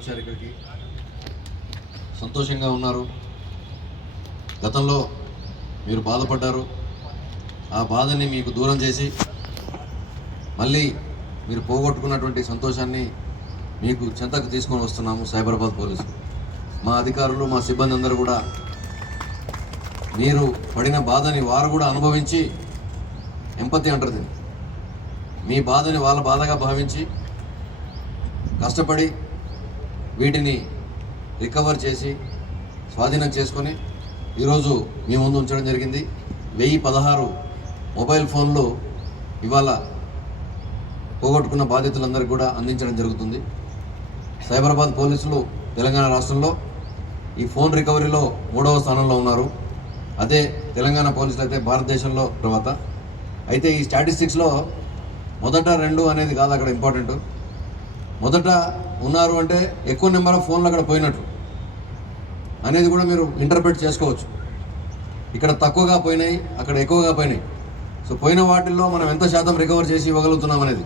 వచ్చారు ఇక్కడికి, సంతోషంగా ఉన్నారు. గతంలో మీరు బాధపడ్డారు, ఆ బాధని మీకు దూరం చేసి మళ్ళీ మీరు పోగొట్టుకున్నటువంటి సంతోషాన్ని మీకు చెంతకు తీసుకొని వస్తున్నాము సైబరాబాద్ పోలీసులు. మా అధికారులు, మా సిబ్బంది అందరూ కూడా మీరు పడిన బాధని వారు కూడా అనుభవించి, ఎంపతి అంటారు, మీ బాధని వాళ్ళ బాధగా భావించి కష్టపడి వీటిని రికవర్ చేసి స్వాధీనం చేసుకొని ఈరోజు మీ ముందు ఉంచడం జరిగింది. 1016 మొబైల్ ఫోన్లు ఇవాళ పోగొట్టుకున్న బాధితులందరికీ కూడా అందించడం జరుగుతుంది. సైబరాబాద్ పోలీసులు తెలంగాణ రాష్ట్రంలో ఈ ఫోన్ రికవరీలో 3వ స్థానంలో ఉన్నారు. అదే తెలంగాణ పోలీసులు అయితే భారతదేశంలో తర్వాత. అయితే ఈ స్టాటిస్టిక్స్లో మొదట 2 అనేది కాదు అక్కడ ఇంపార్టెంట్. మొదట ఉన్నారు అంటే ఎక్కువ నెంబర్ ఆఫ్ ఫోన్లు అక్కడ పోయినట్టు అనేది కూడా మీరు ఇంటర్ప్రిట్ చేసుకోవచ్చు. ఇక్కడ తక్కువగా పోయినాయి, అక్కడ ఎక్కువగా పోయినాయి. సో పోయిన వాటిల్లో మనం ఎంత శాతం రికవర్ చేసి ఇవ్వగలుగుతున్నాం అనేది,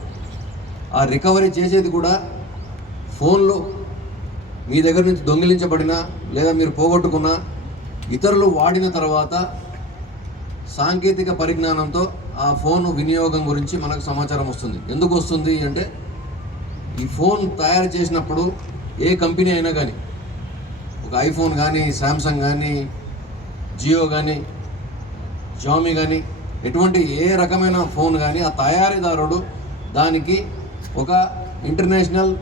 ఆ రికవరీ చేసేది కూడా ఫోన్లు మీ దగ్గర నుంచి దొంగిలించబడినా లేదా మీరు పోగొట్టుకున్న ఇతరులు వాడిన తర్వాత సాంకేతిక పరిజ్ఞానంతో ఆ ఫోన్ వినియోగం గురించి మనకు సమాచారం వస్తుంది. ఎందుకు వస్తుంది అంటే, ఈ ఫోన్ తయారు చేసినప్పుడు ఏ కంపెనీ అయినా కానీ, ఒక ఐఫోన్ కానీ, శాంసంగ్ కానీ, జియో కానీ, షామీ కానీ, ఎటువంటి ఏ రకమైన ఫోన్ కానీ ఆ తయారీదారుడు దానికి ఒక ఇంటర్నేషనల్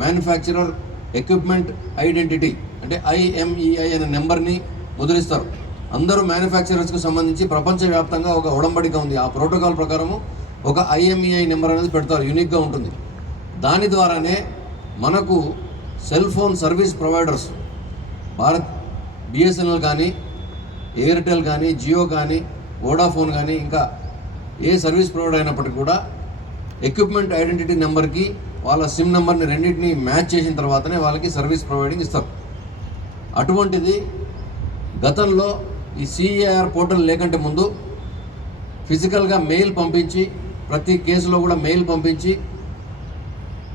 మ్యానుఫ్యాక్చరర్ ఎక్విప్మెంట్ ఐడెంటిటీ అంటే IMEI అనే నెంబర్ని ముద్రిస్తారు. అందరూ మ్యానుఫ్యాక్చరర్స్కి సంబంధించి ప్రపంచవ్యాప్తంగా ఒక ఒడంబడిక ఉంది. ఆ ప్రోటోకాల్ ప్రకారము ఒక IMEI నెంబర్ అనేది పెడతారు, యూనిక్గా ఉంటుంది. దాని ద్వారానే మనకు cell phone service providers, Bharat BSNL కానీ, ఎయిర్టెల్ కానీ, జియో కానీ, వోడాఫోన్ కానీ, ఇంకా ఏ సర్వీస్ ప్రొవైడర్ అయినప్పటికీ కూడా ఎక్విప్మెంట్ ఐడెంటిటీ నెంబర్కి వాళ్ళ సిమ్ నెంబర్ని రెండింటిని మ్యాచ్ చేసిన తర్వాతనే వాళ్ళకి సర్వీస్ ప్రొవైడింగ్ ఇస్తారు. అటువంటిది గతంలో ఈ CAR పోర్టల్ లేకంటే ముందు ఫిజికల్గా మెయిల్ పంపించి, ప్రతి కేసులో కూడా మెయిల్ పంపించి,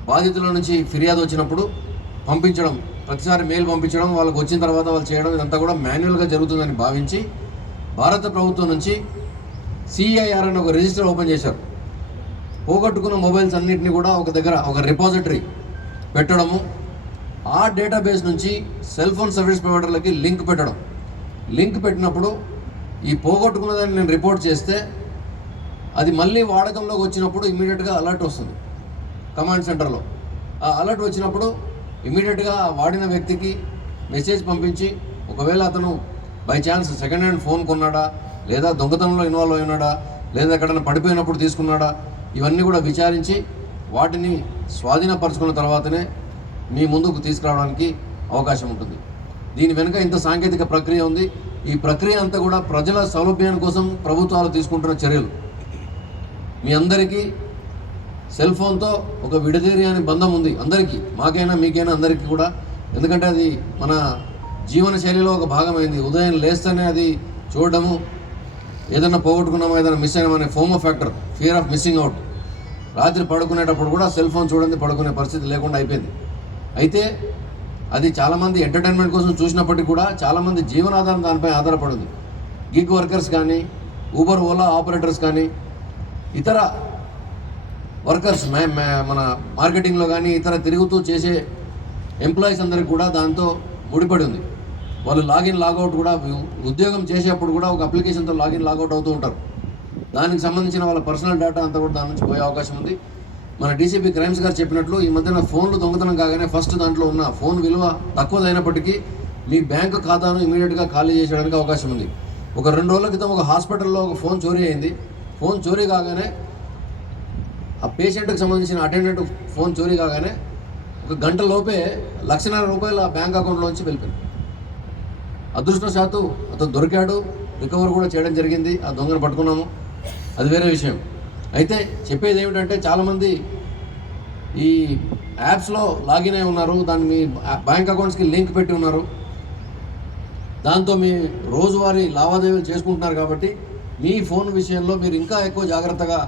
బాధితుల నుంచి ఫిర్యాదు వచ్చినప్పుడు పంపించడం, ప్రతిసారి మెయిల్ పంపించడం, వాళ్ళకి వచ్చిన తర్వాత వాళ్ళు చేయడం, ఇదంతా కూడా మాన్యువల్గా జరుగుతుందని భావించి భారత ప్రభుత్వం నుంచి CIR అని ఒక రిజిస్టర్ ఓపెన్ చేశారు. పోగొట్టుకున్న మొబైల్స్ అన్నింటినీ కూడా ఒక దగ్గర ఒక రిపాజిటరీ పెట్టడము, ఆ డేటాబేస్ నుంచి సెల్ ఫోన్ సర్వీస్ ప్రొవైడర్లకి లింక్ పెట్టడం. లింక్ పెట్టినప్పుడు ఈ పోగొట్టుకున్నదాన్ని నేను రిపోర్ట్ చేస్తే అది మళ్ళీ వాడకంలోకి వచ్చినప్పుడు ఇమీడియట్గా అలర్ట్ వస్తుంది కమాండ్ సెంటర్లో. ఆ అలర్ట్ వచ్చినప్పుడు ఇమీడియట్గా వాడిన వ్యక్తికి మెసేజ్ పంపించి, ఒకవేళ అతను by chance second hand phone కొన్నాడా, లేదా దొంగతనంలో ఇన్వాల్వ్ అయినాడా, లేదా ఎక్కడైనా పడిపోయినప్పుడు తీసుకున్నాడా, ఇవన్నీ కూడా విచారించి వాటిని స్వాధీనపరచుకున్న తర్వాతనే మీ ముందుకు తీసుకురావడానికి అవకాశం ఉంటుంది. దీని వెనుక ఇంత సాంకేతిక ప్రక్రియ ఉంది. ఈ ప్రక్రియ అంతా కూడా ప్రజల సౌలభ్యం కోసం ప్రభుత్వాలు తీసుకుంటున్న చర్యలు. మీ అందరికీ సెల్ ఫోన్తో ఒక విడదీయని బంధం ఉంది, అందరికీ, మాకైనా మీకైనా అందరికీ కూడా. ఎందుకంటే అది మన జీవన శైలిలో ఒక భాగమైంది. ఉదయం లేస్తేనే అది చూడడము, ఏదైనా పోగొట్టుకున్నామో, ఏదైనా మిస్ అయినామనే FOMO factor, fear of missing out. రాత్రి పడుకునేటప్పుడు కూడా సెల్ ఫోన్ చూడండి పడుకునే పరిస్థితి లేకుండా అయిపోయింది. అయితే అది చాలామంది ఎంటర్టైన్మెంట్ కోసం చూసినప్పటికీ కూడా చాలామంది జీవనాధారం దానిపై ఆధారపడింది. గిగ్ వర్కర్స్ కానీ, ఊబర్ ఓలా ఆపరేటర్స్ కానీ, ఇతర వర్కర్స్ మన మార్కెటింగ్లో కానీ ఇతర తిరుగుతూ చేసే ఎంప్లాయీస్ అందరికీ కూడా దాంతో ముడిపడి ఉంది. వాళ్ళు లాగిన్ లాగౌట్ కూడా, ఉద్యోగం చేసేప్పుడు కూడా ఒక అప్లికేషన్తో లాగిన్ లాగౌట్ అవుతూ ఉంటారు. దానికి సంబంధించిన వాళ్ళ పర్సనల్ డేటా అంతా కూడా దాని నుంచి పోయే అవకాశం ఉంది. మన DCP క్రైమ్స్ గారు చెప్పినట్లు ఈ మధ్యన ఫోన్లు దొంగతనం కాగానే ఫస్ట్ దాంట్లో ఉన్న ఫోన్ విలువ తక్కువదైనప్పటికీ మీ బ్యాంకు ఖాతాను ఇమీడియట్గా ఖాళీ చేసేయడానికి అవకాశం ఉంది. ఒక 2 రోజుల క్రితం ఒక హాస్పిటల్లో ఒక ఫోన్ చోరీ అయింది. ఫోన్ చోరీ కాగానే ఆ పేషెంట్కి సంబంధించిన అటెండెంట్ ఫోన్ చోరీ కాగానే 1 గంట లోపే ₹1,00,000 ఆ బ్యాంక్ అకౌంట్లోంచి వెళ్ళిపోయింది. అదృష్టవశాత్తు అతను దొరికాడు, రికవర్ కూడా చేయడం జరిగింది, ఆ దొంగను పట్టుకున్నాము, అది వేరే విషయం. అయితే చెప్పేది ఏమిటంటే, చాలామంది ఈ యాప్స్లో లాగిన్ అయి ఉన్నారు, దాన్ని మీ బ్యాంక్ అకౌంట్స్కి లింక్ పెట్టి ఉన్నారు, దాంతో మీ రోజువారీ లావాదేవీలు చేసుకుంటున్నారు. కాబట్టి మీ ఫోన్ విషయంలో మీరు ఇంకా ఎక్కువ జాగ్రత్తగా,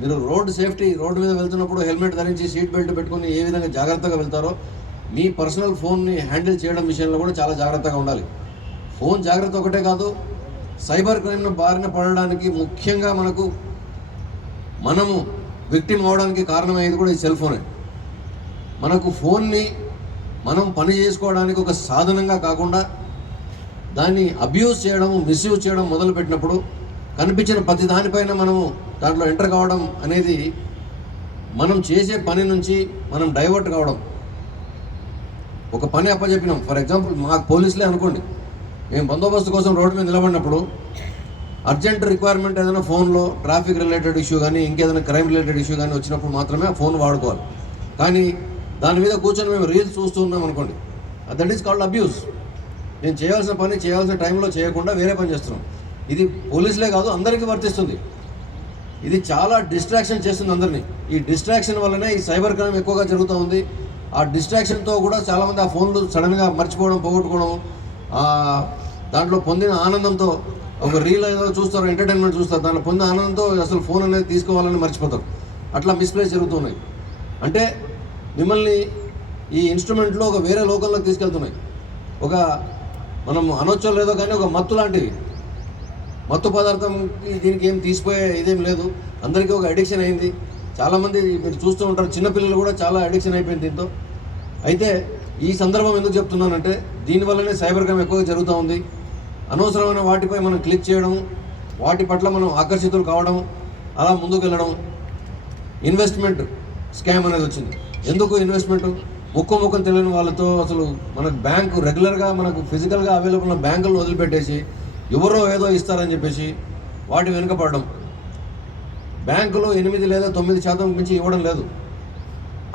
మీరు రోడ్డు సేఫ్టీ, రోడ్డు మీద వెళ్తున్నప్పుడు హెల్మెట్ ధరించి సీట్ బెల్ట్ పెట్టుకుని ఏ విధంగా జాగ్రత్తగా వెళ్తారో మీ పర్సనల్ ఫోన్ని హ్యాండిల్ చేయడం విషయంలో కూడా చాలా జాగ్రత్తగా ఉండాలి. ఫోన్ జాగ్రత్త ఒకటే కాదు, సైబర్ క్రైమ్ను బారిన పడడానికి ముఖ్యంగా మనము విక్టిమ్ అవడానికి కారణమయ్యేది కూడా ఈ సెల్ ఫోనే. మనకు ఫోన్ని మనం పని చేసుకోవడానికి ఒక సాధనంగా కాకుండా దాన్ని అబ్యూజ్ చేయడం, మిస్యూజ్ చేయడం మొదలుపెట్టినప్పుడు కనిపించిన ప్రతి దానిపైన మనము దాంట్లో ఎంటర్ కావడం అనేది మనం చేసే పని నుంచి మనం డైవర్ట్ కావడం. ఒక పని అప్పచెప్పినాం, ఫర్ ఎగ్జాంపుల్ మాకు పోలీసులే అనుకోండి, మేము బందోబస్తు కోసం రోడ్డు మీద నిలబడినప్పుడు అర్జెంట్ రిక్వైర్మెంట్ ఏదైనా ఫోన్లో ట్రాఫిక్ రిలేటెడ్ ఇష్యూ కానీ ఇంకేదైనా క్రైమ్ రిలేటెడ్ ఇష్యూ కానీ వచ్చినప్పుడు మాత్రమే ఆ ఫోన్ వాడుకోవాలి. కానీ దాని మీద కూర్చొని మేము రీల్స్ చూస్తూ ఉన్నాం అనుకోండి, దట్ ఈస్ కాల్డ్ అబ్యూస్. నేను చేయాల్సిన పని చేయాల్సిన టైంలో చేయకుండా వేరే పని చేస్తున్నాం. ఇది పోలీసులే కాదు, అందరికీ వర్తిస్తుంది. ఇది చాలా డిస్ట్రాక్షన్ చేస్తుంది అందరినీ. ఈ డిస్ట్రాక్షన్ వల్లనే ఈ సైబర్ క్రైమ్ ఎక్కువగా జరుగుతూ ఉంది. ఆ డిస్ట్రాక్షన్తో కూడా చాలామంది ఆ ఫోన్లు సడన్గా మర్చిపోవడం, పోగొట్టుకోవడం, దాంట్లో పొందిన ఆనందంతో ఒక రీల్ ఏదో చూస్తారు, ఎంటర్టైన్మెంట్ చూస్తారు, దాంట్లో పొందిన ఆనందంతో అసలు ఫోన్ అనేది తీసుకోవాలని మర్చిపోతారు. అట్లా మిస్ప్లేస్ జరుగుతున్నాయి. అంటే మిమ్మల్ని ఈ ఇన్స్ట్రుమెంట్లో ఒక వేరే లోకంలోకి తీసుకెళ్తున్నాయి. ఒక మనం అనొచ్చో లేదో కానీ ఒక మత్తు లాంటివి, మత్తు పదార్థంకి దీనికి ఏం తీసిపోయే ఇదేం లేదు. అందరికీ ఒక అడిక్షన్ అయింది. చాలామంది మీరు చూస్తూ ఉంటారు, చిన్నపిల్లలు కూడా చాలా అడిక్షన్ అయిపోయింది దీంతో. అయితే ఈ సందర్భం ఎందుకు చెప్తున్నానంటే దీనివల్లనే సైబర్ క్రైమ్ ఎక్కువగా జరుగుతూ ఉంది. అనవసరమైన వాటిపై మనం క్లిక్ చేయడం, వాటి పట్ల మనం ఆకర్షితులు కావడం, అలా ముందుకు వెళ్ళడం. ఇన్వెస్ట్మెంట్ స్కామ్ అనేది వచ్చింది. ఎందుకు ఇన్వెస్ట్మెంట్? ముఖం తెలియని వాళ్ళతో అసలు మనకు బ్యాంకు రెగ్యులర్గా మనకు ఫిజికల్గా అవైలబుల్ ఉన్న బ్యాంకులను వదిలిపెట్టేసి ఎవరో ఏదో ఇస్తారని చెప్పేసి వాటి వెనుకపడడం. బ్యాంకులు 8 లేదా 9% మించి ఇవ్వడం లేదు.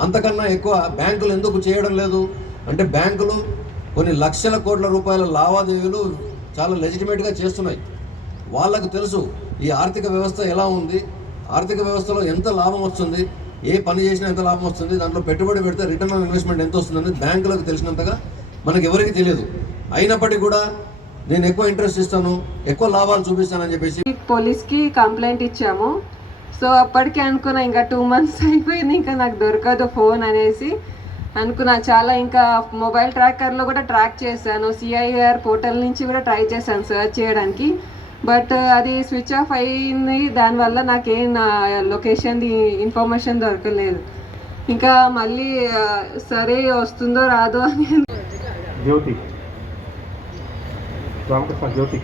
అంతకన్నా ఎక్కువ బ్యాంకులు ఎందుకు చేయడం లేదు అంటే బ్యాంకులు కొన్ని లక్షల కోట్ల రూపాయల లావాదేవీలు చాలా లెజిటిమేట్గా చేస్తున్నాయి. వాళ్ళకు తెలుసు ఈ ఆర్థిక వ్యవస్థ ఎలా ఉంది, ఆర్థిక వ్యవస్థలో ఎంత లాభం వస్తుంది, ఏ పని చేసినా ఎంత లాభం వస్తుంది, దాంట్లో పెట్టుబడి పెడితే రిటర్న్ ఆన్ ఇన్వెస్ట్మెంట్ ఎంత వస్తుందని బ్యాంకులకు తెలిసినంతగా మనకు ఎవరికి తెలియదు. అయినప్పటికీ కూడా నేను ఎక్కువ ఇంట్రెస్ట్ ఇస్తాను, ఎక్కువ లాభాలు చూపిస్తానని చెప్పేసి పోలీస్కి కంప్లైంట్ ఇచ్చాము. సో అప్పటికే అనుకున్నా ఇంకా 2 months అయిపోయింది, ఇంకా నాకు దొరకదు ఫోన్ అనేసి అనుకున్నా. చాలా ఇంకా మొబైల్ ట్రాకర్లో కూడా ట్రాక్ చేశాను, సిఐఆర్ పోర్టల్ నుంచి కూడా ట్రై చేశాను సెర్చ్ చేయడానికి. బట్ అది స్విచ్ ఆఫ్ అయింది. దానివల్ల నాకేం నా లొకేషన్ది ఇన్ఫర్మేషన్ దొరకలేదు. ఇంకా మళ్ళీ సరే వస్తుందో రాదో అని జ్యోతి రామకృష్ణ జ్యోతి